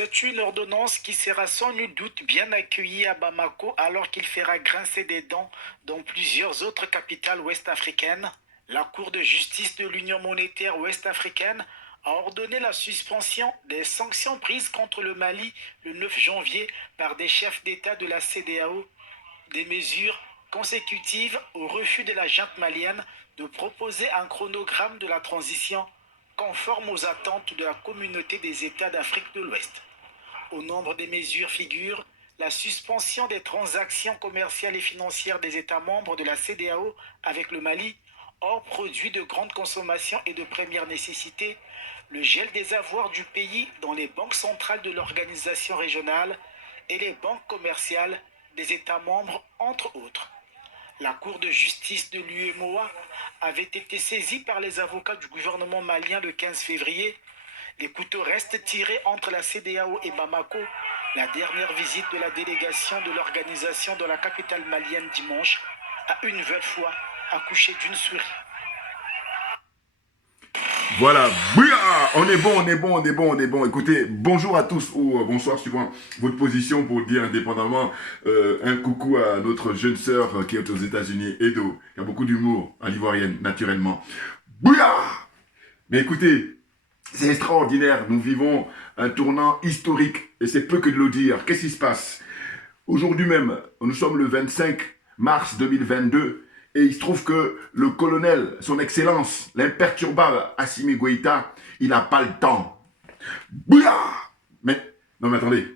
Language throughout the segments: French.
C'est une ordonnance qui sera sans nul doute bien accueillie à Bamako alors qu'il fera grincer des dents dans plusieurs autres capitales ouest-africaines. La Cour de justice de l'Union monétaire ouest-africaine a ordonné la suspension des sanctions prises contre le Mali le 9 janvier par des chefs d'État de la CEDEAO, des mesures consécutives au refus de la junte malienne de proposer un chronogramme de la transition conforme aux attentes de la communauté des États d'Afrique de l'Ouest. Au nombre des mesures figure la suspension des transactions commerciales et financières des États membres de la CEDEAO avec le Mali, hors produits de grande consommation et de première nécessité, le gel des avoirs du pays dans les banques centrales de l'organisation régionale et les banques commerciales des États membres, entre autres. La Cour de justice de l'UEMOA avait été saisie par les avocats du gouvernement malien le 15 février. Les couteaux restent tirés entre la CEDEAO et Bamako. La dernière visite de la délégation de l'organisation dans la capitale malienne dimanche a une nouvelle fois accouché d'une souris. Voilà, on est bon, on est bon, on est bon, on est bon. Écoutez, bonjour à tous ou bonsoir suivant votre position pour dire indépendamment un coucou à notre jeune sœur qui est aux États-Unis, Edo, qui a beaucoup d'humour à l'ivoirienne, naturellement. Bouya! Mais écoutez, c'est extraordinaire, nous vivons un tournant historique et c'est peu que de le dire. Qu'est-ce qui se passe? Aujourd'hui même, nous sommes le 25 mars 2022. Et il se trouve que le colonel, son excellence, l'imperturbable Assimi Goïta, il n'a pas le temps. Bouya! Non mais attendez,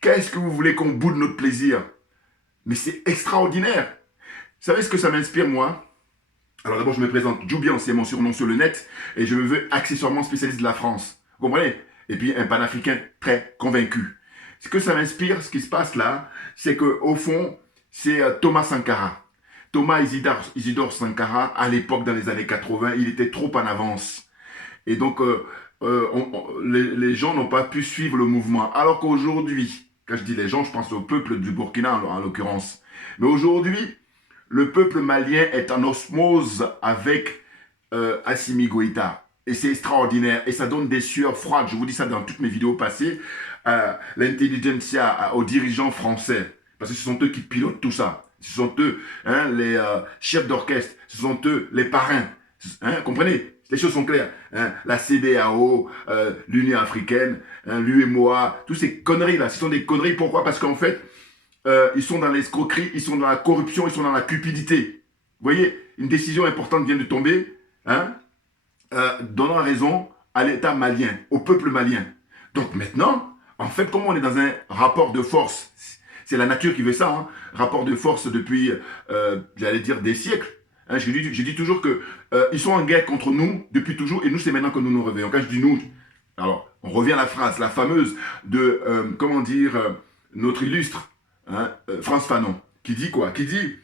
qu'est-ce que vous voulez qu'on boude notre plaisir? Mais c'est extraordinaire. Vous savez ce que ça m'inspire, moi? Alors d'abord, je me présente, Djoubian, c'est mon surnom sur le net, et je me veux accessoirement spécialiste de la France. Vous comprenez? Et puis un panafricain très convaincu. Ce que ça m'inspire, ce qui se passe là, c'est qu'au fond, c'est Thomas Sankara. Thomas Isidore Sankara, à l'époque, dans les années 80, il était trop en avance. Et donc, les gens n'ont pas pu suivre le mouvement. Alors qu'aujourd'hui, quand je dis les gens, je pense au peuple du Burkina en l'occurrence. Mais aujourd'hui, le peuple malien est en osmose avec Assimi Goïta. Et c'est extraordinaire. Et ça donne des sueurs froides. Je vous dis ça dans toutes mes vidéos passées. L'intelligentsia, aux dirigeants français. Parce que ce sont eux qui pilotent tout ça. Ce sont eux, hein, les chefs d'orchestre. Ce sont eux, les parrains. Hein, comprenez? Les choses sont claires. Hein, la CEDEAO, l'Union africaine, hein, l'UEMOA, toutes ces conneries-là, ce sont des conneries. Pourquoi? Parce qu'en fait, ils sont dans l'escroquerie, ils sont dans la corruption, ils sont dans la cupidité. Vous voyez, une décision importante vient de tomber, hein, donnant raison à l'État malien, au peuple malien. Donc maintenant, en fait, comme on est dans un rapport de force, c'est la nature qui veut ça, hein, rapport de force depuis, j'allais dire, des siècles. Hein, je dis toujours que ils sont en guerre contre nous depuis toujours et nous, c'est maintenant que nous nous réveillons. Quand je dis nous, alors, on revient à la phrase, la fameuse de, comment dire, notre illustre, hein, Frantz Fanon, qui dit quoi? Qui dit,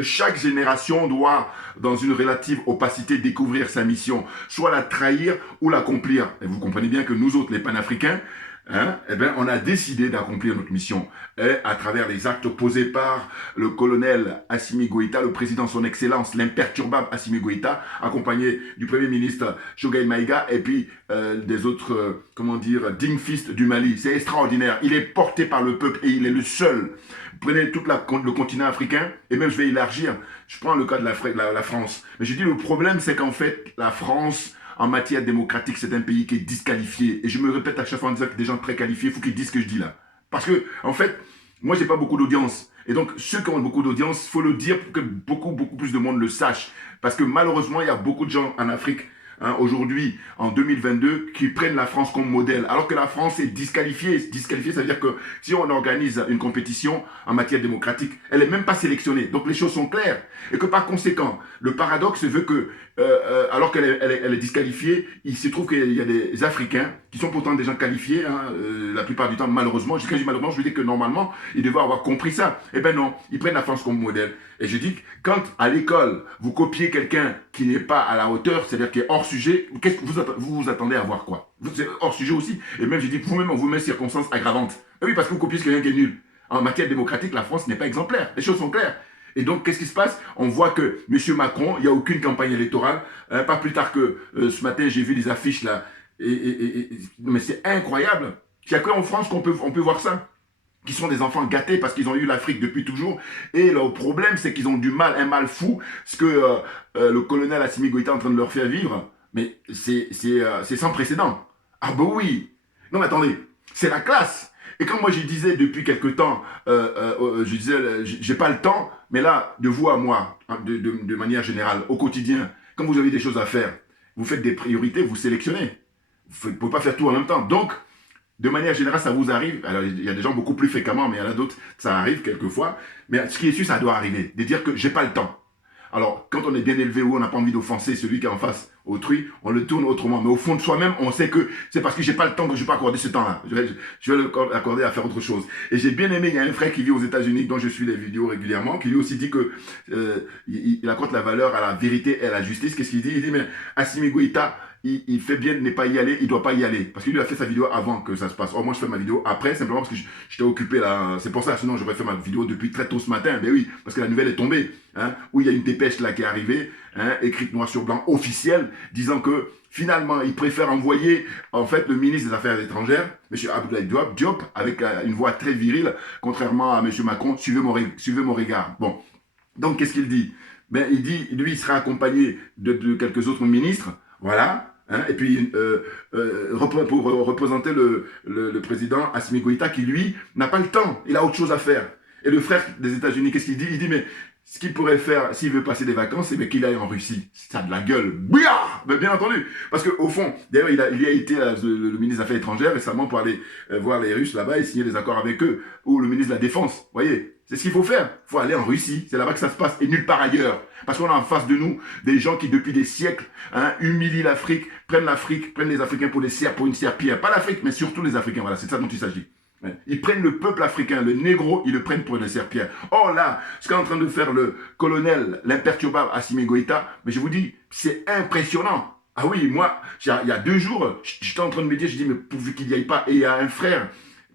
chaque génération doit, dans une relative opacité, découvrir sa mission, soit la trahir ou l'accomplir. Et vous comprenez bien que nous autres, les panafricains, hein, eh bien, on a décidé d'accomplir notre mission et à travers les actes posés par le colonel Assimi Goïta, le président son excellence, l'imperturbable Assimi Goïta, accompagné du premier ministre Choguel Maïga et puis des autres, comment dire, dignes fils du Mali. C'est extraordinaire. Il est porté par le peuple et il est le seul. Prenez tout le continent africain et même je vais élargir. Je prends le cas de la France. Mais je dis le problème, c'est qu'en fait, la France, en matière démocratique, c'est un pays qui est disqualifié. Et je me répète à chaque fois en disant que des gens très qualifiés, il faut qu'ils disent ce que je dis là. Parce que, en fait, moi, j'ai pas beaucoup d'audience. Et donc, ceux qui ont beaucoup d'audience, il faut le dire pour que beaucoup plus de monde le sache. Parce que malheureusement, il y a beaucoup de gens en Afrique, hein, aujourd'hui, en 2022, qui prennent la France comme modèle. Alors que la France est disqualifiée. Disqualifiée, ça veut dire que si on organise une compétition en matière démocratique, elle n'est même pas sélectionnée. Donc, les choses sont claires. Et que par conséquent, le paradoxe veut que alors qu'elle est disqualifiée, il se trouve qu'il y a des Africains qui sont pourtant des gens qualifiés, hein, la plupart du temps, malheureusement. Quand je dis malheureusement, je veux dire que normalement, ils devraient avoir compris ça. Eh bien non, ils prennent la France comme modèle. Et je dis que quand à l'école, vous copiez quelqu'un qui n'est pas à la hauteur, c'est-à-dire qui est hors sujet, qu'est-ce que vous attendez à voir quoi? C'est hors sujet aussi. Et même, je dis, vous-même, on vous met circonstances aggravantes. Et oui, parce que vous copiez quelqu'un qui est nul. En matière démocratique, la France n'est pas exemplaire. Les choses sont claires. Et donc, qu'est-ce qui se passe? On voit que M. Macron, il n'y a aucune campagne électorale. Pas plus tard que ce matin, j'ai vu les affiches là. Mais c'est incroyable. Il n'y a qu'en France qu'on peut voir ça, qui sont des enfants gâtés parce qu'ils ont eu l'Afrique depuis toujours. Et leur problème, c'est qu'ils ont du mal, un mal fou, ce que le colonel Assimi Goïta est en train de leur faire vivre. Mais c'est sans précédent. Ah ben oui. Non mais attendez, c'est la classe. Et quand moi je disais depuis quelque temps, je disais, j'ai pas le temps, mais là, de vous à moi, de manière générale, au quotidien, quand vous avez des choses à faire, vous faites des priorités, vous sélectionnez. Vous ne pouvez pas faire tout en même temps. Donc, de manière générale, ça vous arrive. Alors, il y a des gens beaucoup plus fréquemment, mais il y en a d'autres, ça arrive quelquefois. Mais ce qui est sûr, ça doit arriver. De dire que j'ai pas le temps. Alors, quand on est bien élevé ou on n'a pas envie d'offenser celui qui est en face, autrui, on le tourne autrement. Mais au fond de soi-même, on sait que c'est parce que j'ai pas le temps que je ne vais pas accorder ce temps-là. Je vais l'accorder à faire autre chose. Et j'ai bien aimé, il y a un frère qui vit aux États-Unis, dont je suis les vidéos régulièrement, qui lui aussi dit que il accorde la valeur à la vérité et à la justice. Qu'est-ce qu'il dit? Il dit, mais Assimi Goïta, il fait bien de ne pas y aller, il ne doit pas y aller. Parce qu'il a fait sa vidéo avant que ça se passe. Or, moi, je fais ma vidéo après, simplement parce que j'étais occupé là. C'est pour ça, sinon j'aurais fait ma vidéo depuis très tôt ce matin. Mais oui, parce que la nouvelle est tombée. Hein, où il y a une dépêche là qui est arrivée, hein, écrite noir sur blanc, officielle, disant que finalement, il préfère envoyer en fait le ministre des Affaires étrangères, M. Abdoulaye Diop, avec une voix très virile, contrairement à M. Macron, suivez mon regard. Bon, donc qu'est-ce qu'il dit? Ben, il dit, lui, il sera accompagné de quelques autres ministres, voilà. Hein, et puis, pour représenter le président Assimi Goïta, qui, lui, n'a pas le temps. Il a autre chose à faire. Et le frère des États-Unis, qu'est-ce qu'il dit? Il dit, mais ce qu'il pourrait faire, s'il veut passer des vacances, c'est qu'il aille en Russie. Ça a de la gueule. Bouya, mais bien entendu. Parce qu'au fond, d'ailleurs, il y a été le ministre des Affaires étrangères récemment pour aller voir les Russes là-bas et signer des accords avec eux. Ou le ministre de la Défense. Vous voyez, c'est ce qu'il faut faire. Il faut aller en Russie. C'est là-bas que ça se passe et nulle part ailleurs. Parce qu'on a en face de nous des gens qui, depuis des siècles, hein, humilient l'Afrique, prennent les Africains pour une serpillère. Pas l'Afrique, mais surtout les Africains. Voilà, c'est de ça dont il s'agit. Ils prennent le peuple africain, le négro, ils le prennent pour une serpillère. Or là, ce qu'est en train de faire le colonel, l'imperturbable Assimi Goïta, mais je vous dis, c'est impressionnant. Ah oui, moi, il y a 2 jours, j'étais en train de me dire, je dis, mais pourvu qu'il n'y aille pas. Et il y a un frère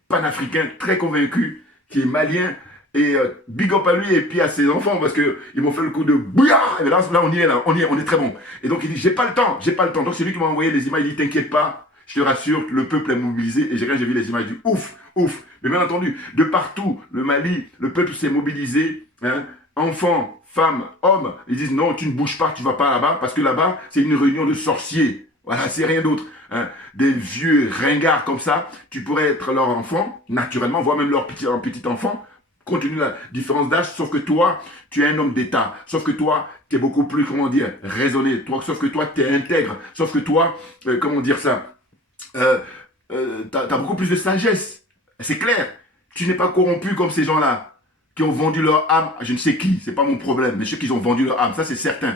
panafricain très convaincu, qui est malien, et big up à lui et puis à ses enfants, parce qu'ils m'ont fait le coup de bouya. Et là, on y est, là, on est très bon. Et donc il dit, j'ai pas le temps. Donc c'est lui qui m'a envoyé les images, il dit, t'inquiète pas. Je te rassure, le peuple est mobilisé. Et j'ai vu les images, du ouf, ouf. Mais bien entendu, de partout, le Mali, le peuple s'est mobilisé. Hein, enfants, femmes, hommes. Ils disent non, tu ne bouges pas, tu ne vas pas là-bas. Parce que là-bas, c'est une réunion de sorciers. Voilà, c'est rien d'autre. Hein. Des vieux ringards comme ça, tu pourrais être leur enfant, naturellement, voire même leur petit enfant, compte tenu de la différence d'âge. Sauf que toi, tu es un homme d'État. Sauf que toi, tu es beaucoup plus, comment dire, raisonné. Sauf que toi, tu es intègre. Sauf que toi, comment dire ça, t'as beaucoup plus de sagesse. C'est clair. Tu n'es pas corrompu comme ces gens-là qui ont vendu leur âme à je ne sais qui. C'est pas mon problème. Mais ceux qui ont vendu leur âme, ça c'est certain.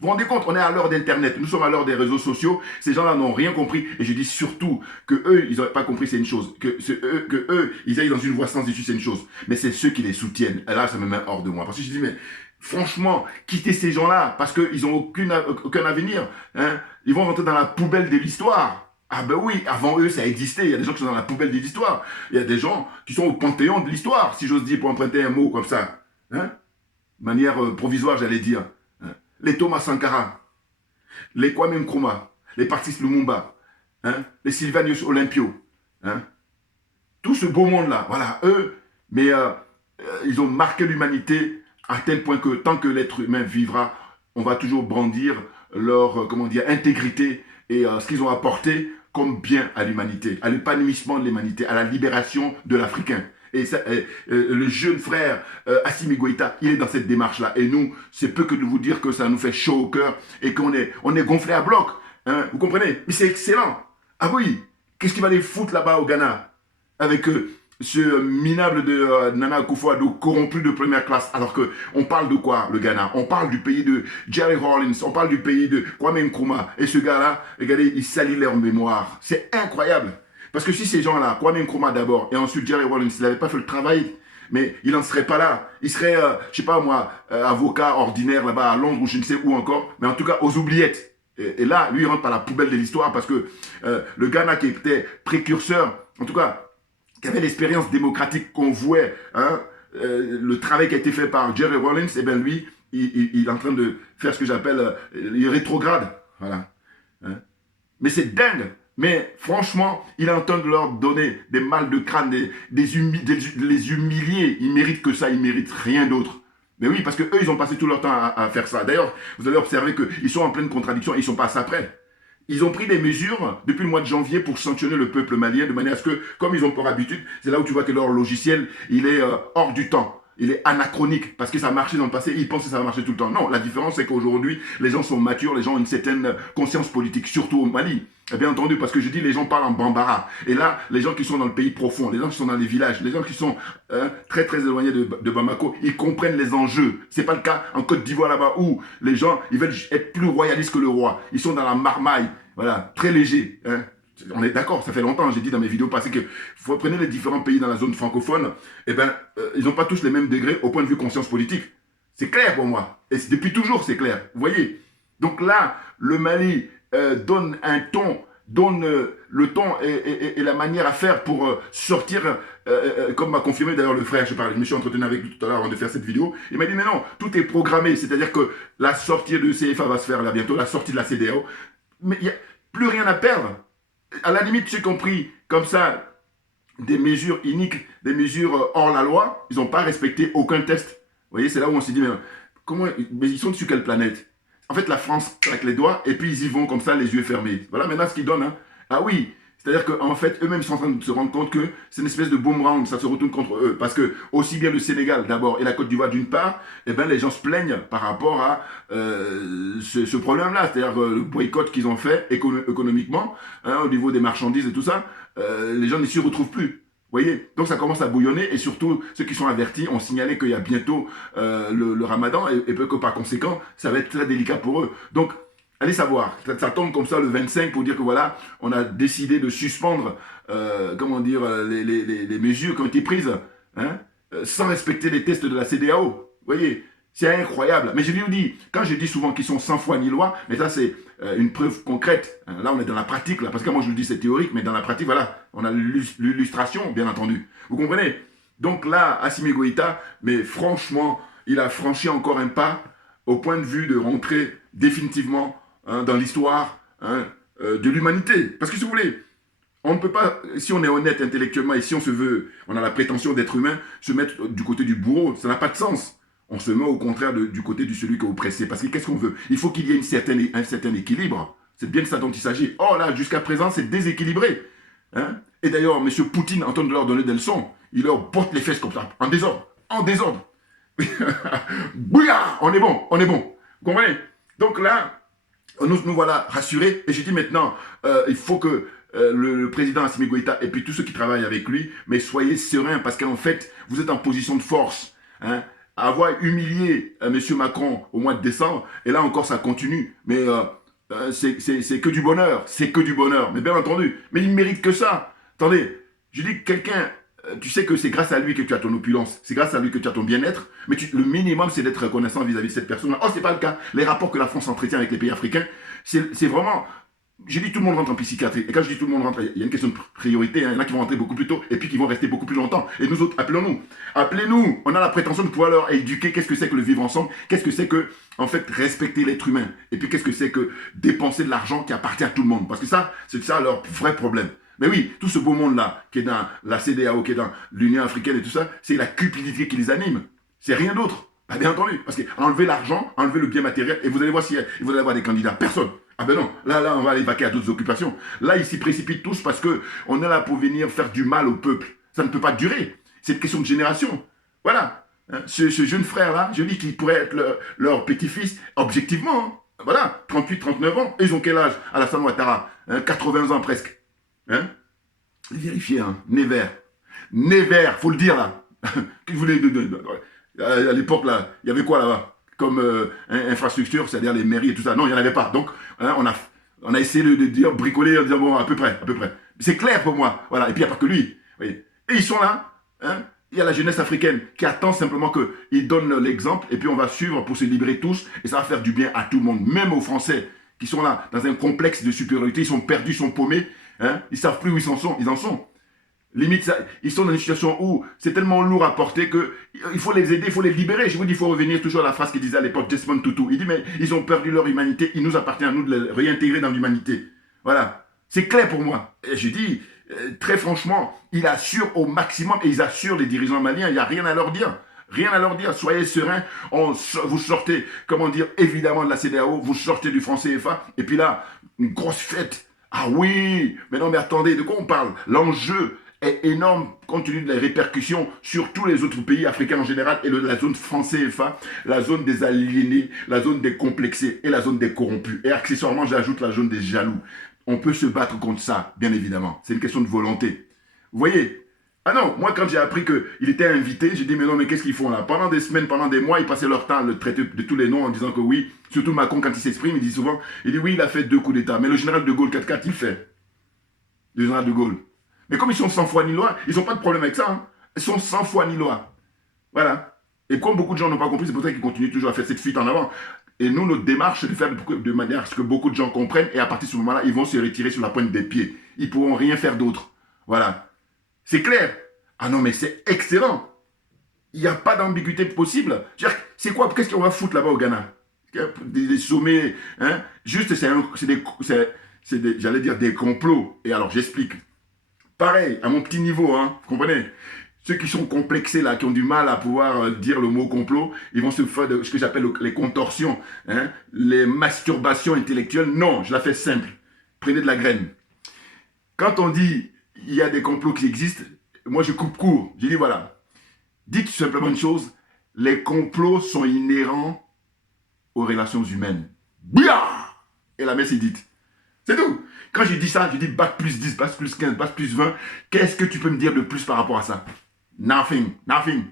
Vous vous rendez compte, on est à l'heure d'Internet. Nous sommes à l'heure des réseaux sociaux. Ces gens-là n'ont rien compris. Et je dis surtout que eux, ils n'auraient pas compris, c'est une chose. Que eux, ils aillent dans une voie sans issue, c'est une chose. Mais c'est ceux qui les soutiennent. Et là, ça me met hors de moi. Parce que je dis, mais franchement, quittez ces gens-là parce qu'ils n'ont aucun avenir. Hein. Ils vont rentrer dans la poubelle de l'histoire. Ah ben oui, avant eux, ça existait. Il y a des gens qui sont dans la poubelle de l'histoire. Il y a des gens qui sont au panthéon de l'histoire, si j'ose dire, pour emprunter un mot comme ça. Hein? Manière provisoire, j'allais dire. Hein? Les Thomas Sankara, les Kwame Nkrumah, les Patrice Lumumba, hein? Les Sylvanus Olympio. Hein? Tout ce beau monde-là, voilà, eux, mais ils ont marqué l'humanité à tel point que tant que l'être humain vivra, on va toujours brandir leur, comment dire, intégrité et ce qu'ils ont apporté comme bien à l'humanité, à l'épanouissement de l'humanité, à la libération de l'Africain. Et le jeune frère Assimi Goïta, il est dans cette démarche-là. Et nous, c'est peu que de vous dire que ça nous fait chaud au cœur et qu'on est gonflé à bloc. Hein, vous comprenez? Mais c'est excellent. Ah oui, qu'est-ce qu'il va aller foutre là-bas au Ghana avec ce minable de Nana Akufo-Addo corrompu de première classe, alors qu'on parle de quoi, le Ghana? On parle du pays de Jerry Rawlings, on parle du pays de Kwame Nkrumah. Et ce gars-là, regardez, il salit leur mémoire. C'est incroyable. Parce que si ces gens-là, Kwame Nkrumah d'abord, et ensuite Jerry Rawlings, ils n'avaient pas fait le travail, mais il n'en serait pas là. Il serait, je sais pas moi, avocat ordinaire là-bas à Londres ou je ne sais où encore, mais en tout cas aux oubliettes. Et là, lui, il rentre par la poubelle de l'histoire parce que le Ghana qui était précurseur, en tout cas, qui avait l'expérience démocratique qu'on vouait, hein, le travail qui a été fait par Jerry Rawlings, et bien lui, il est en train de faire ce que j'appelle, il rétrograde. Voilà. Hein. Mais c'est dingue. Mais franchement, il est en train de leur donner des mal de crâne, les humilier. Ils méritent que ça, ils méritent rien d'autre. Mais oui, parce qu'eux, ils ont passé tout leur temps à faire ça. D'ailleurs, vous allez observer qu'ils sont en pleine contradiction et ils ne sont pas à ça près. Ils ont pris des mesures depuis le mois de janvier pour sanctionner le peuple malien de manière à ce que, comme ils ont pour habitude, c'est là où tu vois que leur logiciel, il est hors du temps. Il est anachronique parce que ça marchait dans le passé, ils pensent que ça va marcher tout le temps. Non, la différence c'est qu'aujourd'hui, les gens sont matures, les gens ont une certaine conscience politique, surtout au Mali. Et bien entendu, parce que je dis les gens parlent en bambara. Et là, les gens qui sont dans le pays profond, les gens qui sont dans les villages, les gens qui sont très très éloignés de Bamako, ils comprennent les enjeux. C'est pas le cas en Côte d'Ivoire là-bas où les gens, ils veulent être plus royalistes que le roi. Ils sont dans la marmaille, voilà, très légers. Hein. On est d'accord, ça fait longtemps, j'ai dit dans mes vidéos passées que vous prenez les différents pays dans la zone francophone, eh ben, ils n'ont pas tous les mêmes degrés au point de vue conscience politique. C'est clair pour moi. Et depuis toujours, c'est clair. Vous voyez. Donc là, le Mali donne un ton, donne le ton et la manière à faire pour sortir, comme m'a confirmé d'ailleurs le frère, je me suis entretenu avec lui tout à l'heure avant de faire cette vidéo, il m'a dit mais non, tout est programmé, c'est-à-dire que la sortie de CFA va se faire là bientôt, la sortie de la CEDEAO, mais il n'y a plus rien à perdre. À la limite, ceux qui ont pris comme ça des mesures iniques, des mesures hors la loi, ils n'ont pas respecté aucun test. Vous voyez, c'est là où on s'est dit, mais ils sont sur quelle planète? En fait, la France claque les doigts et puis ils y vont comme ça, les yeux fermés. Voilà maintenant ce qu'ils donnent. Hein. Ah oui, c'est-à-dire qu'en fait, eux-mêmes sont en train de se rendre compte que c'est une espèce de boomerang, ça se retourne contre eux. Parce que aussi bien le Sénégal d'abord et la Côte d'Ivoire d'une part, eh ben, les gens se plaignent par rapport à ce problème-là. C'est-à-dire le boycott qu'ils ont fait économiquement, hein, au niveau des marchandises et tout ça, les gens n'y s'y retrouvent plus. Vous voyez, donc ça commence à bouillonner et surtout ceux qui sont avertis ont signalé qu'il y a bientôt le ramadan et que par conséquent, ça va être très délicat pour eux. Donc, allez savoir, ça tombe comme ça le 25 pour dire que voilà, on a décidé de suspendre, comment dire, les mesures qui ont été prises, hein, sans respecter les tests de la CEDEAO. Vous voyez, c'est incroyable. Mais je lui dis, quand je dis souvent qu'ils sont sans foi ni loi, mais ça c'est une preuve concrète. Là, on est dans la pratique, là, parce que moi je le dis c'est théorique, mais dans la pratique, voilà, on a l'illustration, bien entendu. Vous comprenez? Donc là, Assimi Goïta, mais franchement, il a franchi encore un pas au point de vue de rentrer définitivement hein, dans l'histoire hein, de l'humanité. Parce que si vous voulez, on ne peut pas, si on est honnête intellectuellement et si on se veut, on a la prétention d'être humain, se mettre du côté du bourreau, ça n'a pas de sens. On se met au contraire du côté de celui qui est oppressé. Parce que qu'est-ce qu'on veut? Il faut qu'il y ait un certain équilibre. C'est bien de ça dont il s'agit. Or là, jusqu'à présent, c'est déséquilibré. Hein? Et d'ailleurs, M. Poutine, en train de leur donner des leçons, il leur botte les fesses comme ça, en désordre. En désordre. Bouillard, on est bon, on est bon. Vous comprenez? Donc là, nous voilà rassurés. Et je dis maintenant, il faut que le président Assimi Goïta et puis tous ceux qui travaillent avec lui, mais soyez sereins parce qu'en fait, vous êtes en position de force. Hein? Avoir humilié M. Macron au mois de décembre, et là encore ça continue, mais c'est que du bonheur, c'est que du bonheur, mais bien entendu, mais il ne mérite que ça. Attendez, je dis que quelqu'un, tu sais que c'est grâce à lui que tu as ton opulence, c'est grâce à lui que tu as ton bien-être, mais le minimum c'est d'être reconnaissant vis-à-vis de cette personne-là. Oh, c'est pas le cas. Les rapports que la France entretient avec les pays africains, c'est vraiment... Je dis tout le monde rentre en psychiatrie. Et quand je dis tout le monde rentre, il y a une question de priorité. Hein. Il y en a qui vont rentrer beaucoup plus tôt et puis qui vont rester beaucoup plus longtemps. Et nous autres, appelons-nous. Appelez-nous. On a la prétention de pouvoir leur éduquer. Qu'est-ce que c'est que le vivre ensemble? Qu'est-ce que c'est que, en fait, respecter l'être humain? Et puis, qu'est-ce que c'est que dépenser de l'argent qui appartient à tout le monde? Parce que ça, c'est ça leur vrai problème. Mais oui, tout ce beau monde-là, qui est dans la CEDEAO, qui est dans l'Union africaine et tout ça, c'est la cupidité qui les anime. C'est rien d'autre. Bah, bien entendu. Parce qu'enlever l'argent, enlever le bien matériel, et vous allez voir s'il vous allez avoir des candidats. Personne. Ah ben non, là, on va aller vaquer à d'autres occupations. Là, ils s'y précipitent tous parce qu'on est là pour venir faire du mal au peuple. Ça ne peut pas durer. C'est une question de génération. Voilà. Hein, ce jeune frère-là, je dis qu'il pourrait être leur petit-fils, objectivement. Hein. Voilà, 38, 39 ans. Et ils ont quel âge? Alassane Ouattara, hein, 80 ans presque. Hein? Vérifiez, hein. Never. Never, faut le dire là. Qu'est-ce que vous voulez à l'époque, là, il y avait quoi là-bas? Comme infrastructure, c'est-à-dire les mairies et tout ça. Non, il n'y en avait pas. Donc, hein, on a essayé de dire, bricoler, en disant, bon, à peu près. C'est clair pour moi. Voilà. Et puis, il n'y a pas que lui. Voyez. Et ils sont là. Hein. Il y a la jeunesse africaine qui attend simplement qu'ils donnent l'exemple et puis on va suivre pour se libérer tous et ça va faire du bien à tout le monde, même aux Français qui sont là, dans un complexe de supériorité. Ils sont perdus, ils sont paumés. Hein. Ils ne savent plus où ils en sont. Ils en sont. Limite, ça, ils sont dans une situation où c'est tellement lourd à porter qu'il faut les aider, il faut les libérer. Je vous dis, il faut revenir toujours à la phrase qu'il disait à l'époque, Desmond Tutu. Il dit, mais ils ont perdu leur humanité, il nous appartient à nous de les réintégrer dans l'humanité. Voilà. C'est clair pour moi. Et je dis, très franchement, il assure au maximum, et ils assurent les dirigeants maliens, il n'y a rien à leur dire. Rien à leur dire, soyez sereins, vous sortez, comment dire, évidemment de la CEDEAO, vous sortez du franc CFA, et puis là, une grosse fête. Ah oui, mais non, mais attendez, de quoi on parle? L'enjeu est énorme compte tenu des répercussions sur tous les autres pays africains en général et la zone franc CFA, la zone des aliénés, la zone des complexés et la zone des corrompus. Et accessoirement, j'ajoute la zone des jaloux. On peut se battre contre ça, bien évidemment. C'est une question de volonté. Vous voyez? Ah non, moi quand j'ai appris qu'il était invité, j'ai dit mais non, mais qu'est-ce qu'ils font là? Pendant des semaines, pendant des mois, ils passaient leur temps à le traiter de tous les noms en disant que oui, surtout Macron quand il s'exprime, il dit souvent, il dit oui, il a fait 2 coups d'État. Mais le général de Gaulle, 4-4, il fait. Le général de Gaulle. Mais comme ils sont sans foi ni loi, ils n'ont pas de problème avec ça. Hein. Ils sont sans foi ni loi. Voilà. Et comme beaucoup de gens n'ont pas compris, c'est pour ça qu'ils continuent toujours à faire cette fuite en avant. Et nous, notre démarche, c'est de faire de manière à ce que beaucoup de gens comprennent. Et à partir de ce moment-là, ils vont se retirer sur la pointe des pieds. Ils ne pourront rien faire d'autre. Voilà. C'est clair. Ah non, mais c'est excellent. Il n'y a pas d'ambiguïté possible. C'est quoi? Qu'est-ce qu'on va foutre là-bas au Ghana? Des sommets, hein? Juste, j'allais dire des complots. Et alors, j'explique. Pareil, à mon petit niveau, hein, vous comprenez? Ceux qui sont complexés, là, qui ont du mal à pouvoir dire le mot complot, ils vont se faire ce que j'appelle les contorsions, hein, les masturbations intellectuelles. Non, je la fais simple. Prenez de la graine. Quand on dit il y a des complots qui existent, moi je coupe court. Je dis voilà, dites simplement une chose, les complots sont inhérents aux relations humaines. Bia! Et la messe est dite. C'est tout. Quand je dis ça, je dis bac plus 10, bac plus 15, bac plus 20. Qu'est-ce que tu peux me dire de plus par rapport à ça? Nothing, nothing.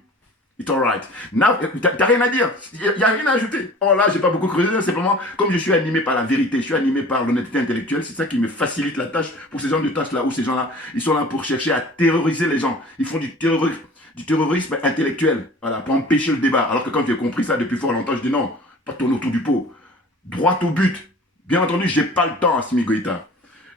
It's alright. T'as rien à dire. Il n'y a rien à ajouter. Oh là, j'ai pas beaucoup creusé. Simplement, comme je suis animé par la vérité, je suis animé par l'honnêteté intellectuelle, c'est ça qui me facilite la tâche pour ces gens de tâches là où ces gens-là, ils sont là pour chercher à terroriser les gens. Ils font du terrorisme intellectuel. Voilà, pour empêcher le débat. Alors que quand j'ai compris ça depuis fort longtemps, je dis non, pas tourner autour du pot. Droit au but. Bien entendu, j'ai pas le temps, Assimi Goïta.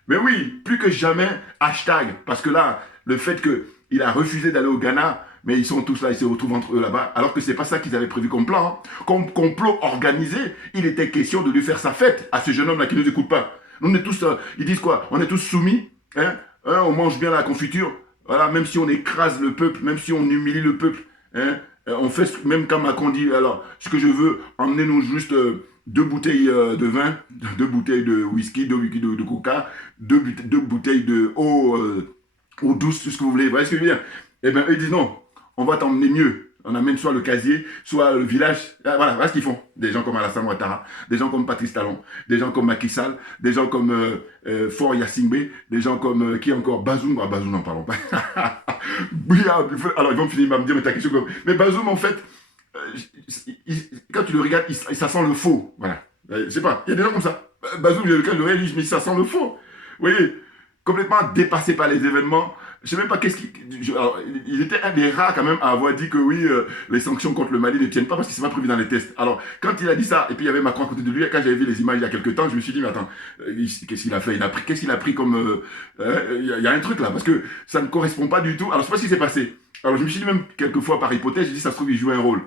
Mais oui, plus que jamais, hashtag. Parce que là, le fait qu'il a refusé d'aller au Ghana, mais ils sont tous là, ils se retrouvent entre eux là-bas, alors que c'est pas ça qu'ils avaient prévu comme plan. Hein. Comme complot organisé, il était question de lui faire sa fête à ce jeune homme-là qui ne nous écoute pas. Nous, on est tous, ils disent quoi? On est tous soumis, hein? On mange bien la confiture, voilà, même si on écrase le peuple, même si on humilie le peuple, hein? On fait, même quand Macron dit, alors, ce que je veux, emmenez-nous juste 2 bouteilles de vin, 2 bouteilles de whisky, 2 bouteilles de coca, 2 bouteilles de eau douce, tout ce que vous voulez. Vous voyez ce que je veux dire? Eh bien, eux disent non, on va t'emmener mieux. On amène soit le casier, soit le village. Voilà ce qu'ils font. Des gens comme Alassane Ouattara, des gens comme Patrice Talon, des gens comme Macky Sall, des gens comme Faure Gnassingbé, des gens comme qui encore Bazoum. Ah, Bazoum, n'en parlons pas. Alors, ils vont finir par me dire, mais ta question comme. Mais Bazoum, en fait, quand tu le regardes, ça sent le faux. Voilà. Je sais pas, il y a des gens comme ça. Bazoum, quand je le regarde, mais ça sent le faux. Vous voyez, complètement dépassé par les événements. Je sais même pas qu'est-ce qui... Alors, il était un des rares quand même à avoir dit que oui, les sanctions contre le Mali ne tiennent pas parce que c'est pas prévu dans les tests. Alors, quand il a dit ça, et puis il y avait Macron à côté de lui, quand j'avais vu les images il y a quelques temps, je me suis dit, mais attends, qu'est-ce qu'il a fait? Qu'est-ce qu'il a pris comme... Il y a un truc là, parce que ça ne correspond pas du tout. Alors, je sais pas ce qui s'est passé. Alors, je me suis dit même quelquefois par hypothèse, j'ai dit, ça se trouve, il joue un rôle.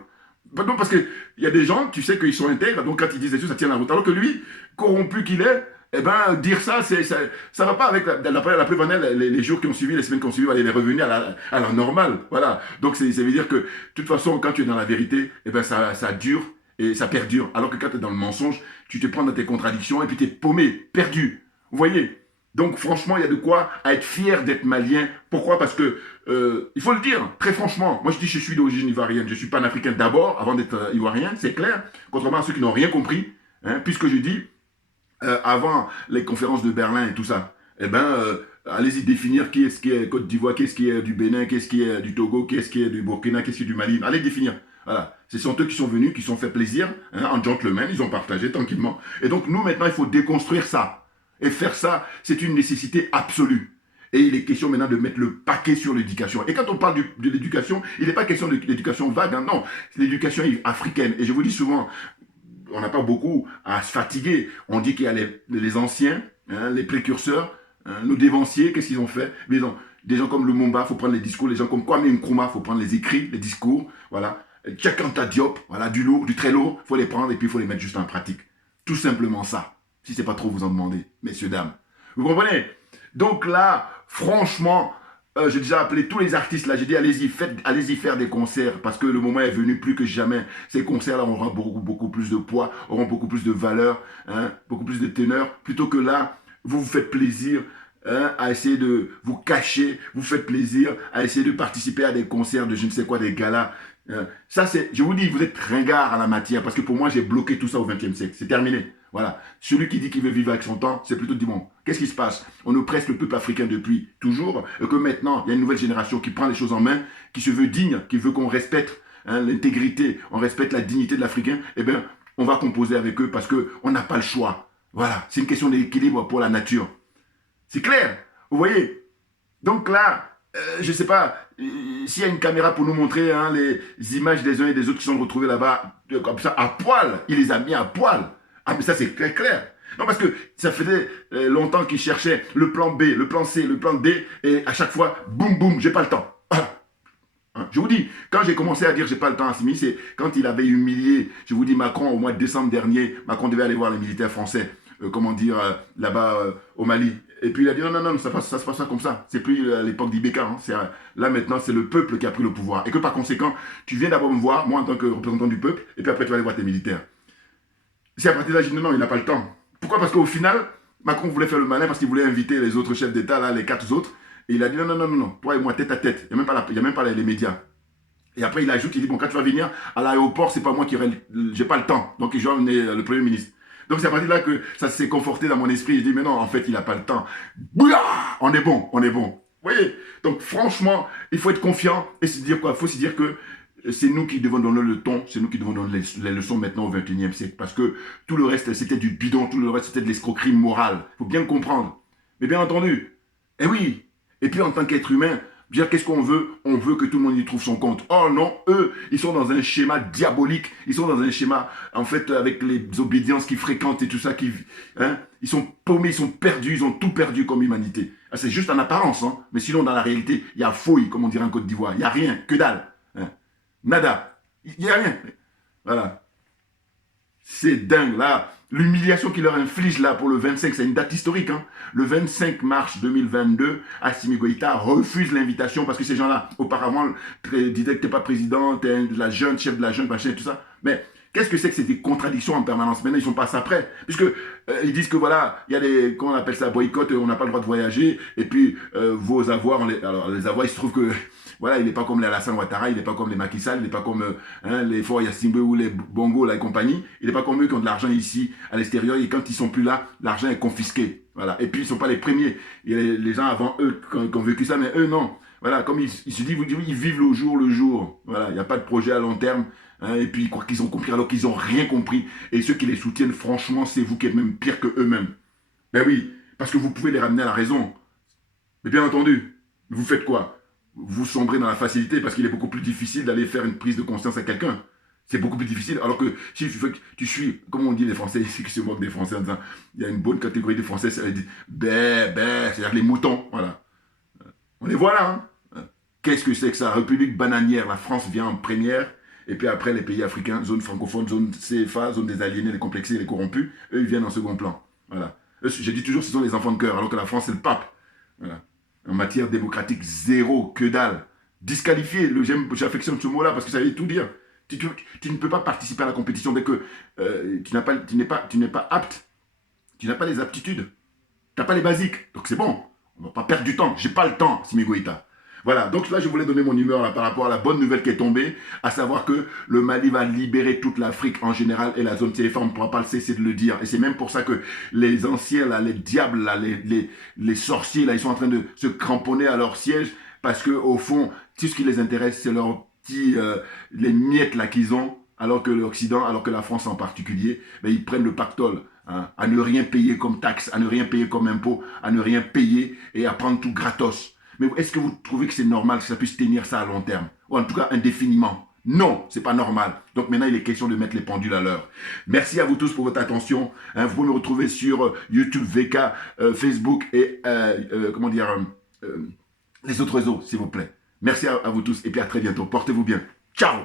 Non, parce qu'il y a des gens, tu sais qu'ils sont intègres, donc quand ils disent des choses, ça tient la route. Alors que lui, corrompu qu'il est, eh ben, dire ça, ça va pas avec la plus banale, les jours qui ont suivi, les semaines qui ont suivi, les revenir à la normale. Voilà. Donc, ça veut dire que, de toute façon, quand tu es dans la vérité, eh ben, ça dure et ça perdure. Alors que quand tu es dans le mensonge, tu te prends dans tes contradictions et puis tu es paumé, perdu. Vous voyez? Donc, franchement, il y a de quoi à être fier d'être malien. Pourquoi? Parce que, il faut le dire, très franchement, moi je dis je suis d'origine ivoirienne, je suis panafricain d'abord, avant d'être ivoirien, c'est clair, contrairement à ceux qui n'ont rien compris, hein, puisque je dis, avant les conférences de Berlin et tout ça, eh ben, allez-y définir qui est-ce qui est Côte d'Ivoire, qui est-ce qui est du Bénin, qui est-ce qui est du Togo, qui est-ce qui est du Burkina, qui est-ce qui est du Mali. Allez définir. Voilà. Ce sont eux qui sont venus, qui se sont fait plaisir, hein, en gentlemen, ils ont partagé tranquillement. Et donc, nous, maintenant, il faut déconstruire ça. Et faire ça, c'est une nécessité absolue. Et il est question maintenant de mettre le paquet sur l'éducation. Et quand on parle de l'éducation, il n'est pas question de l'éducation vague, hein, non. C'est l'éducation africaine. Et je vous dis souvent, on n'a pas beaucoup à se fatiguer. On dit qu'il y a les anciens, hein, les précurseurs, hein, nos dévanciers, qu'est-ce qu'ils ont fait? Mais des gens comme Lumumba, il faut prendre les discours. Les gens comme Kwame Nkrumah, il faut prendre les écrits, les discours. Voilà. Tchakanta Diop, voilà, du lourd, du très lourd, il faut les prendre et puis il faut les mettre juste en pratique. Tout simplement ça. Si ce n'est pas trop vous en demander, messieurs, dames. Vous comprenez? Donc là, franchement, j'ai déjà appelé tous les artistes là, j'ai dit allez-y faire des concerts parce que le moment est venu plus que jamais. Ces concerts là auront beaucoup plus de poids, auront beaucoup plus de valeur, hein, beaucoup plus de teneur, plutôt que là, vous vous faites plaisir hein, à essayer de vous cacher, vous faites plaisir à essayer de participer à des concerts de je ne sais quoi, des galas. Ça c'est, je vous dis, vous êtes ringard à la matière parce que pour moi j'ai bloqué tout ça au XXe siècle, c'est terminé. Voilà. Celui qui dit qu'il veut vivre avec son temps, c'est plutôt du bon. Qu'est-ce qui se passe? On oppresse le peuple africain depuis toujours, et que maintenant, il y a une nouvelle génération qui prend les choses en main, qui se veut digne, qui veut qu'on respecte hein, l'intégrité, on respecte la dignité de l'Africain. Eh bien, on va composer avec eux parce qu'on n'a pas le choix. Voilà. C'est une question d'équilibre pour la nature. C'est clair. Vous voyez? Donc là, je ne sais pas, s'il y a une caméra pour nous montrer hein, les images des uns et des autres qui sont retrouvés là-bas, comme ça, à poil, il les a mis à poil. Ah, mais ça, c'est très clair. Non, parce que ça faisait longtemps qu'ils cherchaient le plan B, le plan C, le plan D, et à chaque fois, boum, boum, j'ai pas le temps. Hein, je vous dis, quand j'ai commencé à dire j'ai pas le temps à Assimi, c'est quand il avait humilié, je vous dis, Macron, au mois de décembre dernier, Macron devait aller voir les militaires français, là-bas au Mali. Et puis il a dit non, ça se passe pas comme ça. C'est plus l'époque d'Ibeka. Hein. Là maintenant, c'est le peuple qui a pris le pouvoir. Et que par conséquent, tu viens d'abord me voir, moi en tant que représentant du peuple, et puis après tu vas aller voir tes militaires. C'est à partir de là, je dis non, il n'a pas le temps. Pourquoi? Parce qu'au final, Macron voulait faire le malin parce qu'il voulait inviter les autres chefs d'État, là, les 4 autres. Et il a dit non, toi et moi, tête à tête. Il n'y a même pas les médias. Et après, il ajoute, il dit, bon, quand tu vas venir à l'aéroport, c'est pas moi qui aurai, j'ai pas le temps. Donc, je vais emmener le Premier ministre. Donc, c'est à partir de là que ça s'est conforté dans mon esprit. Je dis, mais non, en fait, il n'a pas le temps. Bouya, on est bon. Vous voyez? Donc, franchement, il faut être confiant et se dire quoi? Il faut se dire que c'est nous qui devons donner le ton, c'est nous qui devons donner les leçons maintenant au XXIe siècle. Parce que tout le reste, c'était du bidon, tout le reste, c'était de l'escroquerie morale. Il faut bien le comprendre. Mais bien entendu, eh oui. Et puis en tant qu'être humain, dire qu'est-ce qu'on veut? On veut que tout le monde y trouve son compte. Oh non, eux, ils sont dans un schéma diabolique. Ils sont dans un schéma, en fait, avec les obédiences qu'ils fréquentent et tout ça. Ils sont paumés, ils sont perdus, ils ont tout perdu comme humanité. Ah, c'est juste en apparence, hein. Mais sinon, dans la réalité, il y a fouille, comme on dirait en Côte d'Ivoire. Il n'y a rien, que dalle. Hein. Nada. Il n'y a rien. Voilà. C'est dingue, là. L'humiliation qu'il leur inflige, là, pour le 25, c'est une date historique, hein. Le 25 mars 2022, Assimi Goïta refuse l'invitation parce que ces gens-là, auparavant, disaient que tu n'es pas président, tu es la jeune, chef de la jeune, machin, et tout ça. Mais qu'est-ce que c'est que des contradictions en permanence? Maintenant, ils sont passés après. Puisque ils disent que voilà, il y a des, comment on appelle ça, boycott, on n'a pas le droit de voyager. Et puis, vos avoirs, alors les avoirs, il se trouve que, voilà, il n'est pas comme les Alassane Ouattara, il n'est pas comme les Macky Sall, il n'est pas comme les Faure Yacine ou les Bongo, la compagnie. Il n'est pas comme eux qui ont de l'argent ici, à l'extérieur. Et quand ils sont plus là, l'argent est confisqué. Voilà. Et puis, ils ne sont pas les premiers. Il y a les gens avant eux qui ont vécu ça, mais eux, non. Voilà, comme ils se disent, ils vivent le jour. Voilà, il n'y a pas de projet à long terme. Hein, et puis, ils croient qu'ils ont compris alors qu'ils n'ont rien compris. Et ceux qui les soutiennent, franchement, c'est vous qui êtes même pire que eux-mêmes. Ben oui, parce que vous pouvez les ramener à la raison. Mais bien entendu, vous faites quoi? Vous sombrez dans la facilité parce qu'il est beaucoup plus difficile d'aller faire une prise de conscience à quelqu'un. C'est beaucoup plus difficile. Alors que si tu suis, comme on dit les Français ici qui se moquent des Français en disant, il y a une bonne catégorie de Français, c'est-à-dire les moutons. Voilà. On les voit là. Hein. Qu'est-ce que c'est que ça? République bananière, la France vient en première. Et puis après, les pays africains, zone francophone, zone CFA, zone des aliénés, les complexés, les corrompus, eux, ils viennent en second plan. Voilà. Eux, je dis toujours, ce sont les enfants de cœur, alors que la France, c'est le pape. Voilà. En matière démocratique, zéro, que dalle. Disqualifié, j'affectionne ce mot-là parce que ça veut tout dire. Tu ne peux pas participer à la compétition dès que tu n'es pas apte. Tu n'as pas les aptitudes. Tu n'as pas les basiques. Donc c'est bon. On ne va pas perdre du temps. J'ai pas le temps, Assimi Goïta. Voilà, donc là je voulais donner mon humeur là, par rapport à la bonne nouvelle qui est tombée, à savoir que le Mali va libérer toute l'Afrique en général et la zone CFA, on ne pourra pas le cesser de le dire. Et c'est même pour ça que les anciens, là, les diables, là, les sorciers, là, ils sont en train de se cramponner à leur siège parce qu'au fond, tout ce qui les intéresse, c'est leurs petits, les miettes là qu'ils ont, alors que l'Occident, alors que la France en particulier, ben, ils prennent le pactole. Hein, à ne rien payer comme taxe, à ne rien payer comme impôt, à ne rien payer et à prendre tout gratos. Mais est-ce que vous trouvez que c'est normal que ça puisse tenir ça à long terme? Ou en tout cas indéfiniment? Non, c'est pas normal. Donc maintenant, il est question de mettre les pendules à l'heure. Merci à vous tous pour votre attention. Hein, vous pouvez me retrouver sur YouTube, VK, Facebook et les autres réseaux, s'il vous plaît. Merci à vous tous et puis à très bientôt. Portez-vous bien. Ciao!